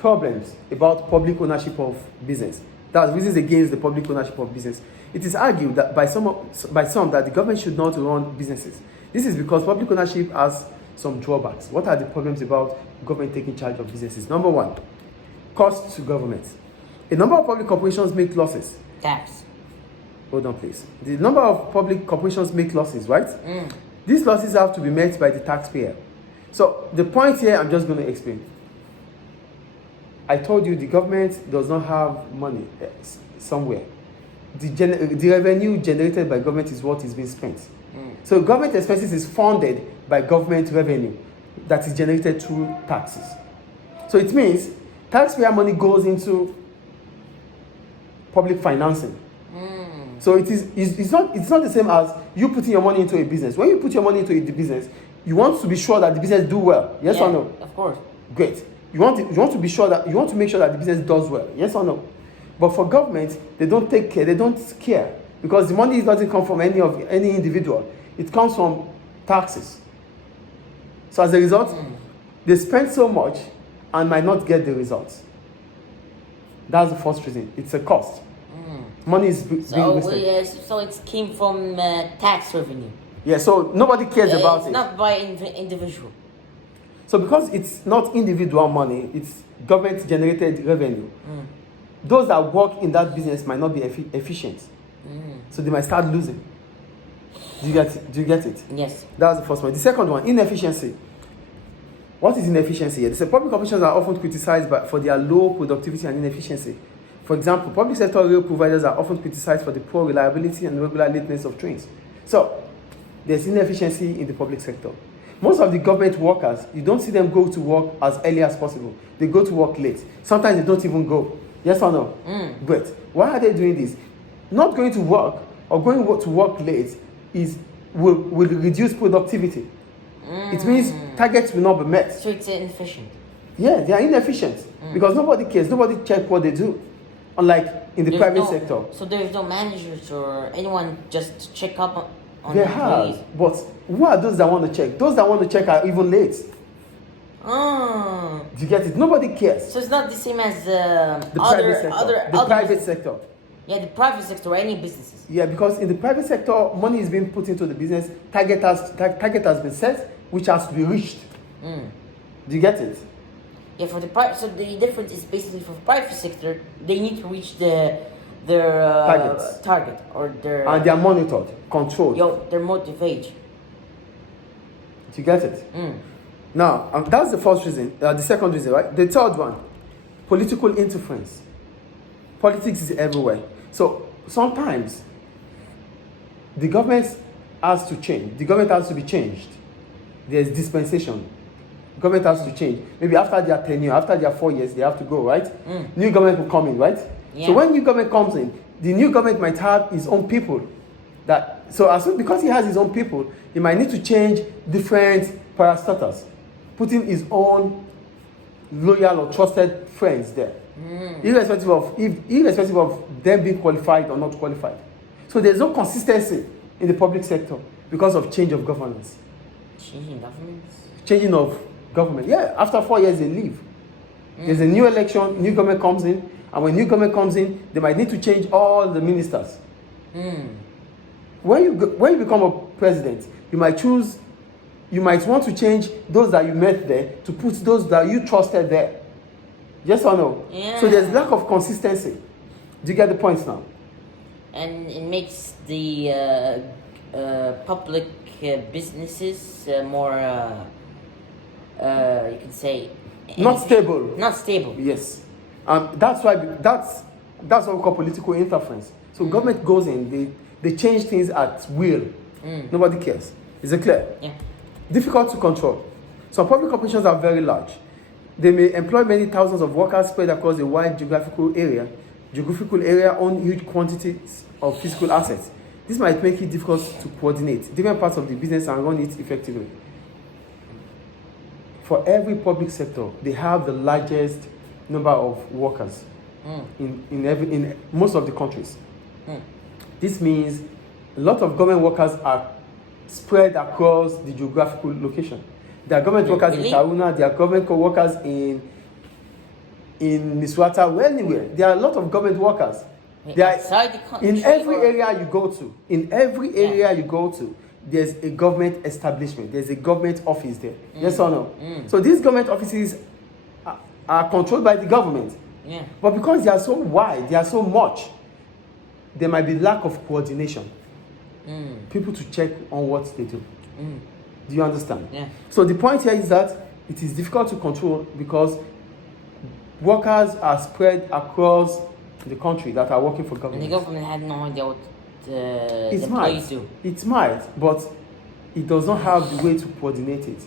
problems about public ownership of business. That's reasons against the public ownership of business. It is argued that by some that the government should not run businesses. This is because public ownership has some drawbacks. What are the problems about government taking charge of businesses? Number one, cost to government. A number of public corporations make losses. Tax. Hold on, please. The number of public corporations make losses, right? These losses have to be met by the taxpayer. So the point here, I'm just going to explain. I told you the government does not have money somewhere. The revenue generated by government is what is being spent. So government expenses is funded by government revenue that is generated through taxes. So it means taxpayer money goes into public financing. So it's not the same as you putting your money into a business. When you put your money into a business, you want to be sure that the business do well. Yes or no? Of course. Great. You want to be sure that you want to make sure that the business does well. Yes or no? But for government, they don't take care. They don't care because the money doesn't come from any individual. It comes from taxes. So as a result, they spend so much and might not get the results. That's the first reason. It's a cost. Money is being wasted. So it came from tax revenue. Yeah, so nobody cares about it. Not by individual. So because it's not individual money, it's government-generated revenue. Those that work in that business might not be efficient. So they might start losing. Do you get it? Yes. That's the first one. The second one, inefficiency. What is inefficiency here? They say public corporations are often criticized for their low productivity and inefficiency. For example, public sector rail providers are often criticized for the poor reliability and regular lateness of trains. So, there's inefficiency in the public sector. Most of the government workers, you don't see them go to work as early as possible. They go to work late. Sometimes they don't even go. Yes or no? But why are they doing this? Not going to work or going to work late will reduce productivity. It means targets will not be met. So it's inefficient. Yeah, they are inefficient because nobody cares. Nobody checks what they do. Unlike in the private sector. So there's no managers or anyone just to check up on they employees. have, but who are those that want to check? Those that want to check are even late. Do you get it? Nobody cares. So it's not the same as the private sector. Yeah, the private sector or any businesses. Yeah, because in the private sector, money is being put into the business. Target has been set, which has to be reached. Do you get it? Yeah, for the private, so the difference is basically for the private sector, they need to reach their target or their. And they are monitored, controlled. Their motivate. Do you get it? Now, that's the first reason. The second reason, right? The third one, political interference. Politics is everywhere. So sometimes the government has to change. The government has to be changed. There's dispensation. Government has to change. Maybe after their tenure, after their 4 years, they have to go, right? New government will come in, right? Yeah. So when new government comes in, the new government might have his own people. Because he has his own people, he might need to change different parastatals, putting his own loyal or trusted friends there, irrespective of them being qualified or not qualified. So there's no consistency in the public sector because of change of governance. Changing of government. Yeah, after 4 years they leave. There's a new election, new government comes in, and when new government comes in, they might need to change all the ministers. When you become a president, you might want to change those that you met there to put those that you trusted there. Yes or no? Yeah. So there's lack of consistency. Do you get the points now? And it makes the public businesses more, you can say, not stable. Not stable. Yes. That's why that's what we call political interference. So government goes in, they change things at will. Nobody cares. Is it clear? Yeah. Difficult to control. Some public corporations are very large. They may employ many thousands of workers spread across a wide geographical area. Own huge quantities of physical assets. This might make it difficult to coordinate different parts of the business and run it effectively. For every public sector, they have the largest number of workers in most of the countries. This means a lot of government workers are spread across the geographical location. There are government workers in Taruna, there are government workers in in Miswata or anywhere. There are a lot of government workers. They are outside the country. in every area you go to. In every area you go to, there's a government establishment. There's a government office there. Yes or no? So these government offices are controlled by the government. Yeah. But because they are so wide, they are so much, there might be lack of coordination. People to check on what they do. Do you understand? Yeah. So the point here is that it is difficult to control because workers are spread across the country that are working for government. And the government had no idea what the It employees might. do. It might, but it does not have the way to coordinate it.